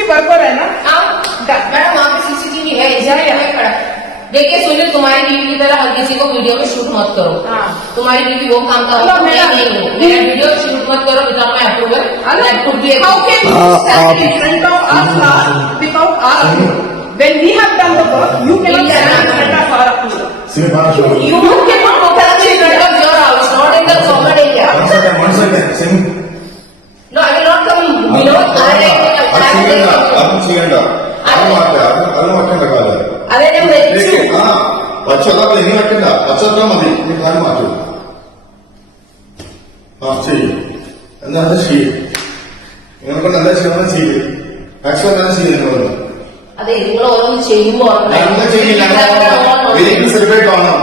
CCTV worker है ना? मैडम वहाँ पे CCTV है, इसलिए खड़ा। देखिए सुनील, तुम्हारी बीवी की तरह हर किसी को वीडियो में शूट मत करो। तुम्हारी बीवी वो काम का नहीं हो, मेरा वीडियो शूट मत करो without my approval. How can you stand in front of us without our approval? When we have done the work, you cannot stand in front of our approval. You cannot touch in front of your house, not in the common area. One second. No, I will not come below. അതെ ഞാൻ വെച്ചു. പച്ചവെള്ളം ഇനി വെക്കണ്ട, പച്ചവെള്ളം മതി. ഇനി കാര്യം മാറ്റൂ. ശരി, എന്താ ചെയ്യും? നിങ്ങൾക്ക് നല്ല ചെയ്യണം ചെയ്ത് മാക്സിമം തന്നെ ചെയ്യും. നിങ്ങൾ അതെ, നിങ്ങൾ ഓരോന്ന് ചെയ്യുമ്പോ ചെയ്യില്ല, സെലിബ്രേറ്റ് ആവണം.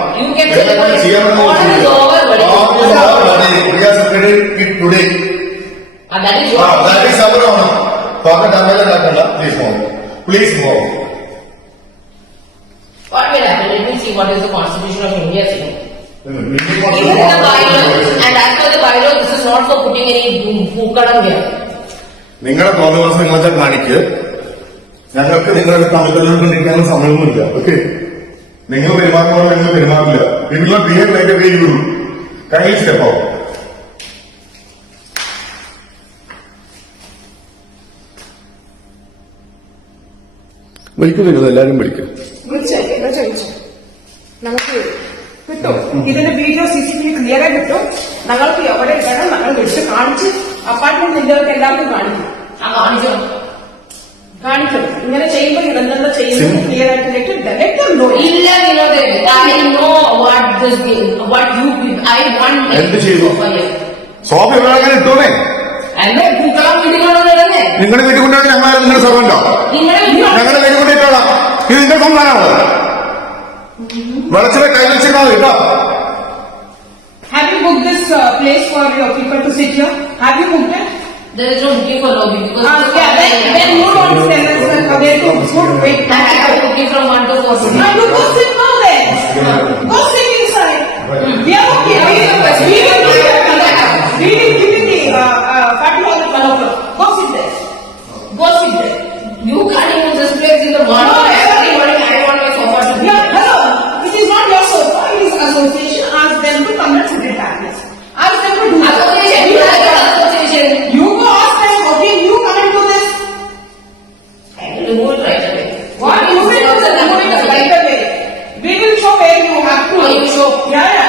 Please move. What will happen? Let me see what is the Constitution of India saying. This is the bylaw, and as per the bylaw, this is not for putting any പൂക്കളം here. നിങ്ങളുടെ തോന്നുവാസം നിങ്ങളെ കാണിക്ക്. ഞങ്ങൾക്ക് നിങ്ങളുടെ തമിഴ്നാട്ടിൽ സമയമൊന്നുമില്ല. ഓക്കെ, നിങ്ങൾ പെരുമാറുമ്പോൾ നിങ്ങൾ പെരുമാറില്ല. നിങ്ങൾ behave like a way you do. Kindly step out. വിളിക്കുന്നില്ല, എല്ലാരും വിളിക്കും. നമുക്ക് കിട്ടും. ഇതിന്റെ വീഡിയോ CCTV ക്ലിയർ ആയി കിട്ടും. ഞങ്ങൾക്ക് എവിടെ ഇടണം ഞങ്ങൾ വിളിച്ച് കാണിച്ച് അപ്പാർട്ട്മെന്റ് ഇന്ത്യർക്ക് എല്ലാവർക്കും കാണിക്കും. ഇങ്ങനെ ചെയ്യുമ്പോൾ ഇതെന്താ ചെയ്യുന്നത് ക്ലിയർ ആയിട്ട് ഇല്ല Vinod, I know what you I want. എന്ത് ചെയ്തു? സോഫ എവിടെ ഇട്ടോന്നേ? അല്ലേ പൂക്കളം വീട്ടിൽ കൊണ്ടുവന്നിടന്നേ? നിങ്ങളുടെ വീട്ടിൽ കൊണ്ടുവന്ന് ഞങ്ങളാരും നിങ്ങളുടെ സർവന്റോ? ഞങ്ങളുടെ വീട്ടിൽ കൊണ്ടിട്ടോളാം. ഇത് നിങ്ങളുടെ സംസ്ഥാനമാണോ? വെളച്ചിലെ കൈ വെച്ചിരുന്നാ കേട്ടോ. Have you booked this place for your people to sit here? Have you booked it? There is no booking for lobby because then you don't tell us where to put wait. I have booking from 1 to 4. You go sit now then. Go sit inside. We are okay. We will give you the party hall at 1 o'clock. Go sit there. Go sit there. You can't use this place in the morning. Every morning I want my sofa to be. Hello. It is not your sofa. It is association. Ask them to come and sit in that place. Ask them to do that. Association. You go ask them. Okay, you come and do this. I will remove it right away. What you will remove it right away. We will show where you have to. Oh, you show. Yeah.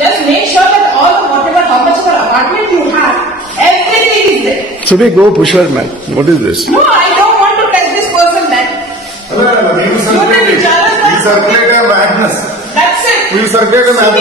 Just make sure that all whatever how much of apartment you have, everything is there. Should we go push her, man? What is this? No, I don't want to touch this person, man. You circulate a madness. That's it. You circulate a madness.